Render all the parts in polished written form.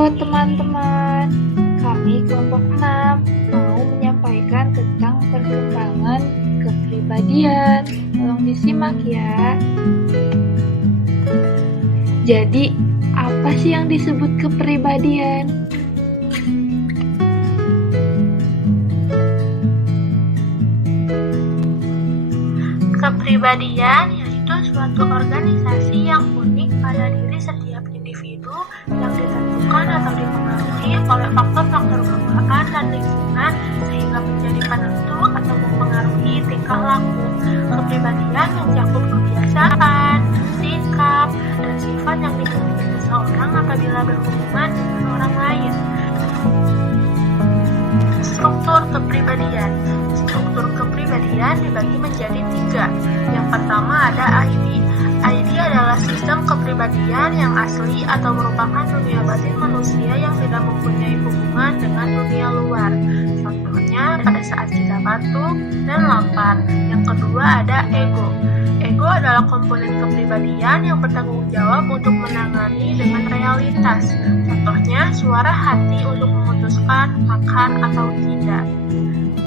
Halo teman-teman, kami kelompok 6 mau menyampaikan tentang perkembangan kepribadian. Tolong disimak ya. Jadi, apa sih yang disebut kepribadian? Kepribadian yaitu suatu organisasi yang unik pada diri setiap individu yang ditentukan atau dipengaruhi oleh faktor-faktor bawaan dan lingkungan sehingga menjadi penentu atau mempengaruhi tingkah laku. Kepribadian mencakup kebiasaan, sikap, dan sifat yang dimiliki seseorang apabila berhubungan dengan orang lain. Struktur kepribadian. Struktur kepribadian dibagi menjadi 3. Yang pertama ada ID. ID adalah sistem kepribadian yang asli atau merupakan dunia batin manusia yang tidak mempunyai hubungan dengan dunia luar. Contohnya pada saat kita batuk dan lapar. Yang kedua ada ego. Ego adalah komponen kepribadian yang bertanggung jawab untuk menangani dengan realitas. Contohnya suara hati untuk memutuskan makan atau tidak.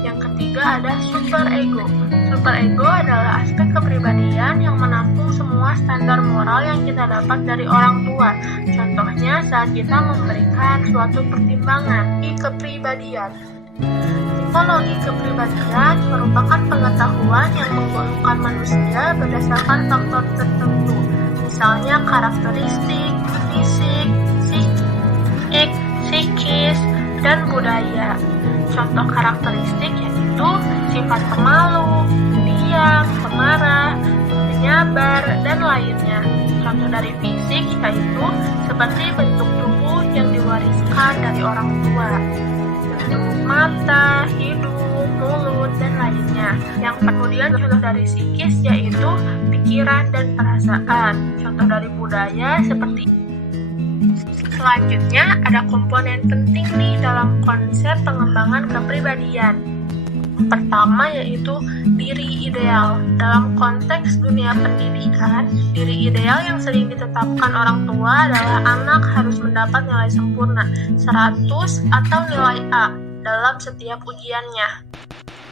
Yang ketiga ada superego. Superego adalah aspek kepribadian yang menampung semua standar moral yang kita dapat dari orang tua. Contohnya saat kita memberikan suatu pertimbangan di kepribadian. Tipologi kepribadian merupakan pengetahuan yang menggolongkan manusia berdasarkan faktor tertentu, misalnya karakteristik, fisik, psikis, dan budaya. Contoh karakteristik yaitu sifat pemalu, pendiam, pemarah, penyabar, dan lainnya. Contoh dari fisik yaitu seperti bentuk tubuh yang diwariskan dari orang tua, bentuk mata, hidung, mulut, dan lainnya. Yang kemudian contoh dari psikis yaitu pikiran dan perasaan. Contoh dari budaya seperti selanjutnya ada komponen penting nih dalam konsep pengembangan kepribadian. Pertama yaitu diri ideal. Dalam konteks dunia pendidikan, diri ideal yang sering ditetapkan orang tua adalah anak harus mendapat nilai sempurna 100 atau nilai A dalam setiap ujiannya.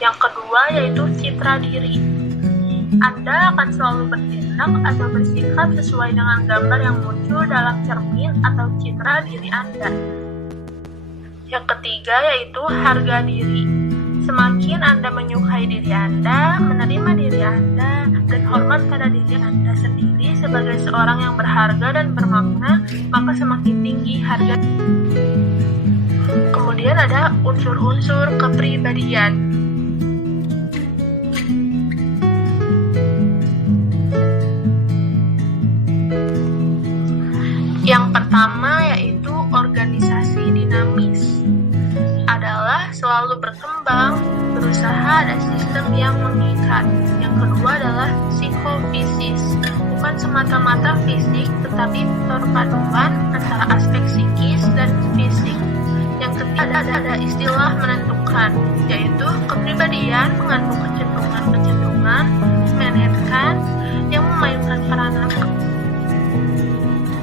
Yang kedua yaitu citra diri. Anda akan selalu bertindak atau bersikap sesuai dengan gambar yang muncul dalam cermin atau citra diri Anda. Yang ketiga yaitu harga diri. Semakin Anda menyukai diri Anda, menerima diri Anda, dan hormat pada diri Anda sendiri sebagai seorang yang berharga dan bermakna, maka semakin tinggi harga. Kemudian ada unsur-unsur kepribadian. Yang pertama yaitu organisasi dinamis. Adalah selalu berkembang, berusaha ada sistem yang mengikat. Yang kedua adalah psikofisis. Bukan semata-mata fisik, tetapi perpaduan antara aspek psikis dan fisik. Yang ketiga ada istilah menentukan, yaitu kepribadian mengandung kecenderungan menentukan yang memainkan peranan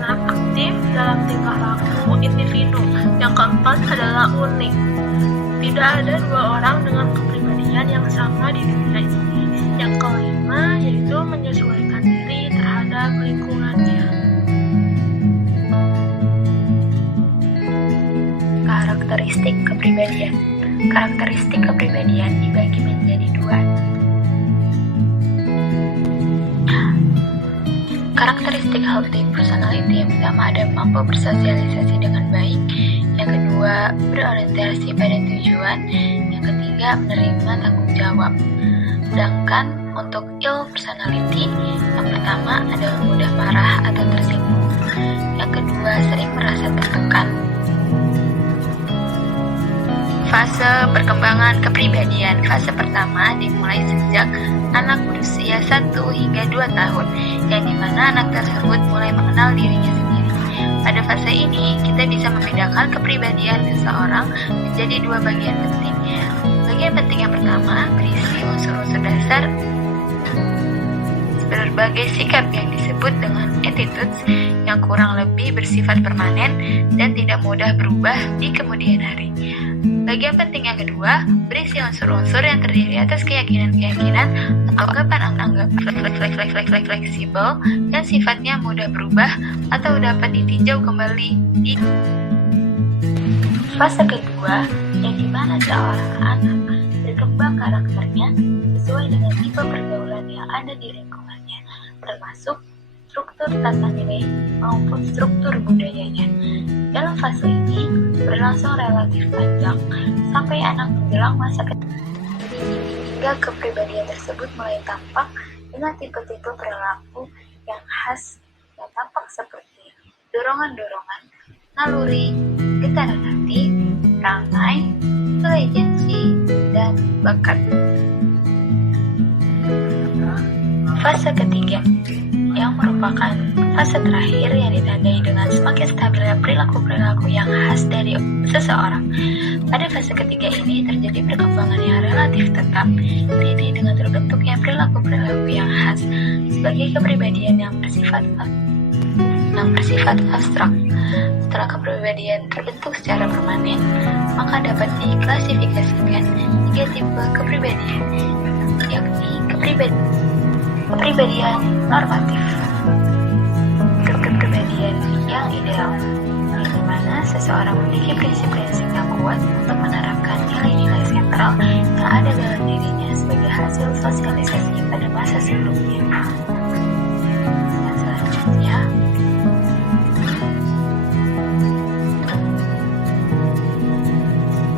aktif dalam tingkah laku individu. Yang keempat adalah unik. Tidak ada dua orang dengan kepribadian yang sama di dunia ini. Yang kelima yaitu menyesuaikan diri terhadap lingkungannya. Karakteristik kepribadian. Karakteristik kepribadian dibagi menjadi 2. Karakteristik healthy personality yang pertama ada mampu bersosialisasi dengan baik, yang kedua berorientasi pada tujuan, yang ketiga menerima tanggung jawab. Sedangkan untuk ill personality yang pertama ada mudah marah atau tersinggung, yang kedua sering merasa tertekan. Fase perkembangan kepribadian. Fase pertama dimulai sejak anak berusia 1 hingga 2 tahun, yang dimana anak tersebut mulai mengenal dirinya sendiri. Pada fase ini, kita bisa membedakan kepribadian seseorang menjadi 2 bagian penting. Bagian penting yang pertama berisi unsur-unsur dasar berbagai sikap yang disebut dengan attitudes. yang kurang lebih bersifat permanen dan tidak mudah berubah di kemudian hari. Bagian penting yang kedua berisi unsur-unsur yang terdiri atas keyakinan-keyakinan atau anggapan-anggapan fleksibel yang sifatnya mudah berubah atau dapat ditinjau kembali di fase kedua, yang dimana seorang anak berkembang karakternya sesuai dengan tipe pergaulan yang ada di lingkungannya, termasuk struktur tata nilai maupun struktur budayanya. Dalam fase ini berlangsung relatif panjang sampai anak menjelang masa kecil, hingga kepribadian tersebut mulai tampak dengan tipe-tipe perilaku yang khas yang tampak seperti dorongan-dorongan, naluri, getaran hati, perangai, intelijensi, dan bakat. Fase ketiga, yang merupakan fase terakhir yang ditandai dengan semakin stabilnya perilaku-perilaku yang khas dari seseorang. Pada fase ketiga ini terjadi perkembangan yang relatif tetap, ini dengan terbentuknya perilaku-perilaku yang khas sebagai kepribadian yang bersifat abstrak. Setelah kepribadian terbentuk secara permanen, maka dapat diklasifikasikan tiga tipe kepribadian, yakni kepribadian normatif, kepribadian yang ideal, di mana seseorang memiliki prinsip-prinsip yang kuat untuk menerapkan nilai-nilai sentral yang ada dalam dirinya sebagai hasil sosialisasi pada masa sebelumnya. Dan selanjutnya,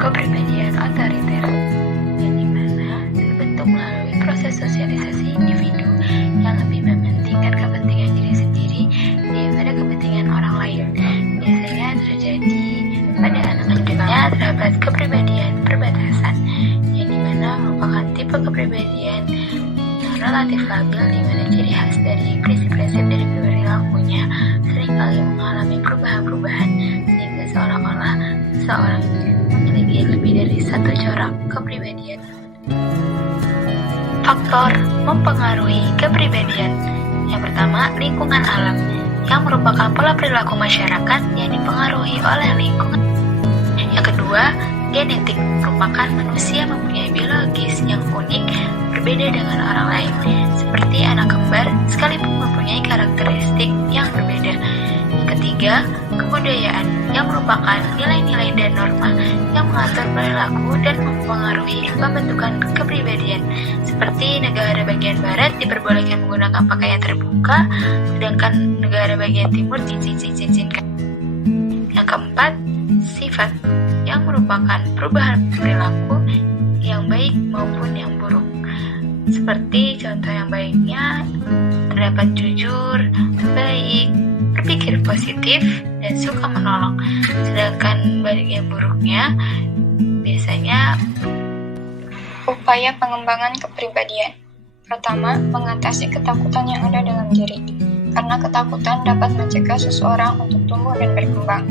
kepribadian otoriter, yang dimana terbentuk melalui proses sosialisasi individu yang lebih mementingkan kepentingan diri sendiri daripada kepentingan orang lain. Biasanya terjadi pada anak selanjutnya terdapat kepribadian perbatasan, yang dimana merupakan tipe kepribadian yang relatif labil, di mana ciri khas dari prinsip-prinsip dari perilakunya seringkali mengalami perubahan-perubahan sehingga seolah-olah seorang memiliki lebih dari satu corak kepribadian. Faktor mempengaruhi kepribadian. Yang pertama, lingkungan alam, yang merupakan pola perilaku masyarakat yang dipengaruhi oleh lingkungan. Yang kedua, genetik, merupakan manusia mempunyai biologis yang unik, berbeda dengan orang lain, seperti anak kembar sekalipun mempunyai karakteristik yang berbeda. Yang ketiga, kebudayaan, yang merupakan nilai-nilai dan norma yang mengatur perilaku dan mempengaruhi pembentukan kepribadian. Seperti negara bagian barat diperbolehkan menggunakan pakaian terbuka, sedangkan negara bagian timur diizinkan. Yang keempat, sifat, yang merupakan perubahan perilaku yang baik maupun yang buruk. Seperti contoh yang baiknya terdapat jujur, baik, berpikir positif, dan suka menolong. Sedangkan bagian buruknya biasanya upaya pengembangan kepribadian. Pertama, mengatasi ketakutan yang ada dalam diri, karena ketakutan dapat mencegah seseorang untuk tumbuh dan berkembang.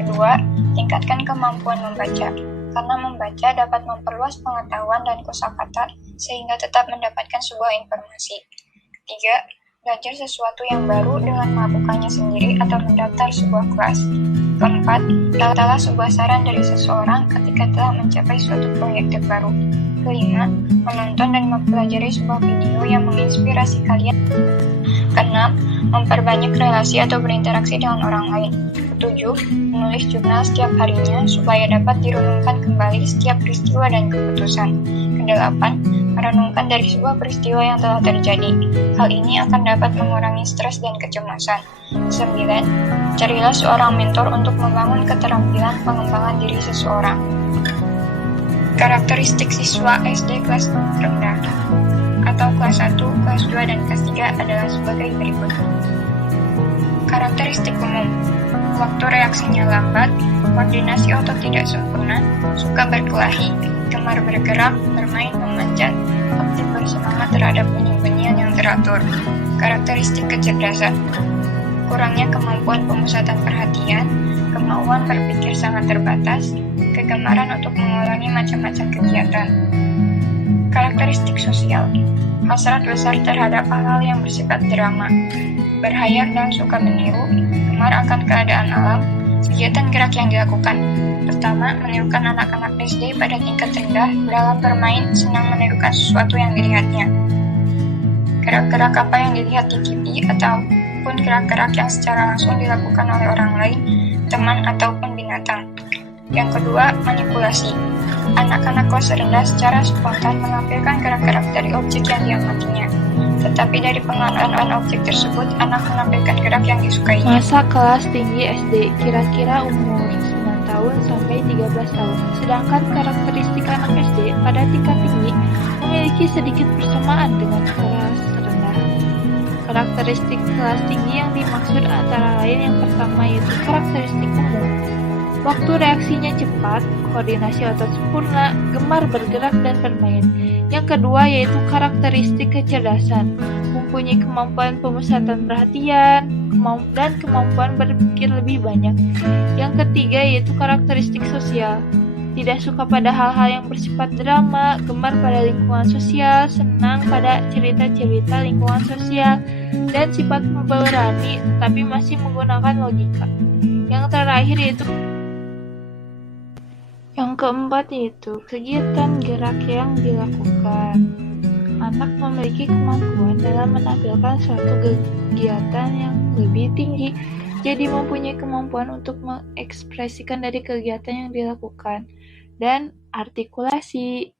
Kedua, tingkatkan kemampuan membaca, karena membaca dapat memperluas pengetahuan dan kosakata sehingga tetap mendapatkan sebuah informasi. Ketiga, belajar sesuatu yang baru dengan melakukannya sendiri atau mendaftar sebuah kelas. Keempat, dapatlah sebuah saran dari seseorang ketika telah mencapai suatu proyek baru. Kelima, menonton dan mempelajari sebuah video yang menginspirasi kalian. Keenam, memperbanyak relasi atau berinteraksi dengan orang lain. Ketujuh, menulis jurnal setiap harinya supaya dapat direnungkan kembali setiap peristiwa dan keputusan. Kedelapan, merenungkan dari sebuah peristiwa yang telah terjadi. Hal ini akan dapat mengurangi stres dan kecemasan. 9. Carilah seorang mentor untuk membangun keterampilan pengembangan diri seseorang. Karakteristik siswa SD kelas rendah atau kelas 1, kelas 2, dan kelas 3 adalah sebagai berikut. Karakteristik umum: waktu reaksinya lambat, koordinasi otot tidak sempurna, suka berkelahi, gemar bergerak, bermain, memanjat, aktif bersemangat terhadap bunyi-bunyian yang teratur. Karakteristik kecerdasan: kurangnya kemampuan pemusatan perhatian, kemauan berpikir sangat terbatas, kegemaran untuk mengulangi macam-macam kegiatan. Karakteristik sosial: hasrat besar terhadap hal-hal yang bersifat drama, berhayal dan suka meniru, gemar akan keadaan alam, kegiatan gerak yang dilakukan. Pertama, menirukan anak-anak SD pada tingkat rendah dalam bermain senang menirukan sesuatu yang dilihatnya. Gerak-gerak apa yang dilihat di TV ataupun gerak-gerak yang secara langsung dilakukan oleh orang lain, teman ataupun binatang. Yang kedua, manipulasi. Anak-anak kelas rendah secara spontan menampilkan gerak-gerak dari objek yang diamatinya. Tetapi dari pengenalan objek tersebut, anak menampilkan gerak yang disukainya. Masa kelas tinggi SD kira-kira umur 9 tahun sampai 13 tahun. Sedangkan karakteristik anak SD pada tingkat tinggi memiliki sedikit persamaan dengan kelas rendah. Karakteristik kelas tinggi yang dimaksud antara lain yang pertama yaitu karakteristik umum. Waktu reaksinya cepat, koordinasi otot sempurna, gemar bergerak dan bermain. Yang kedua yaitu karakteristik kecerdasan, mempunyai kemampuan pemusatan perhatian, dan kemampuan berpikir lebih banyak. Yang ketiga yaitu karakteristik sosial, tidak suka pada hal-hal yang bersifat drama, gemar pada lingkungan sosial, senang pada cerita-cerita lingkungan sosial, dan sifat berani tetapi masih menggunakan logika. Yang terakhir yaitu yang keempat yaitu kegiatan gerak yang dilakukan. Anak memiliki kemampuan dalam menampilkan suatu kegiatan yang lebih tinggi, jadi mempunyai kemampuan untuk mengekspresikan dari kegiatan yang dilakukan dan artikulasi.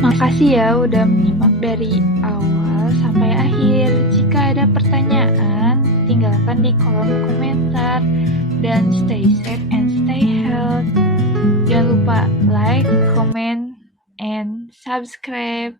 Makasih ya udah menyimak dari awal sampai akhir. Jika ada pertanyaan, tinggalkan di kolom komentar. Dan stay safe and stay healthy. Jangan lupa like, comment, and subscribe.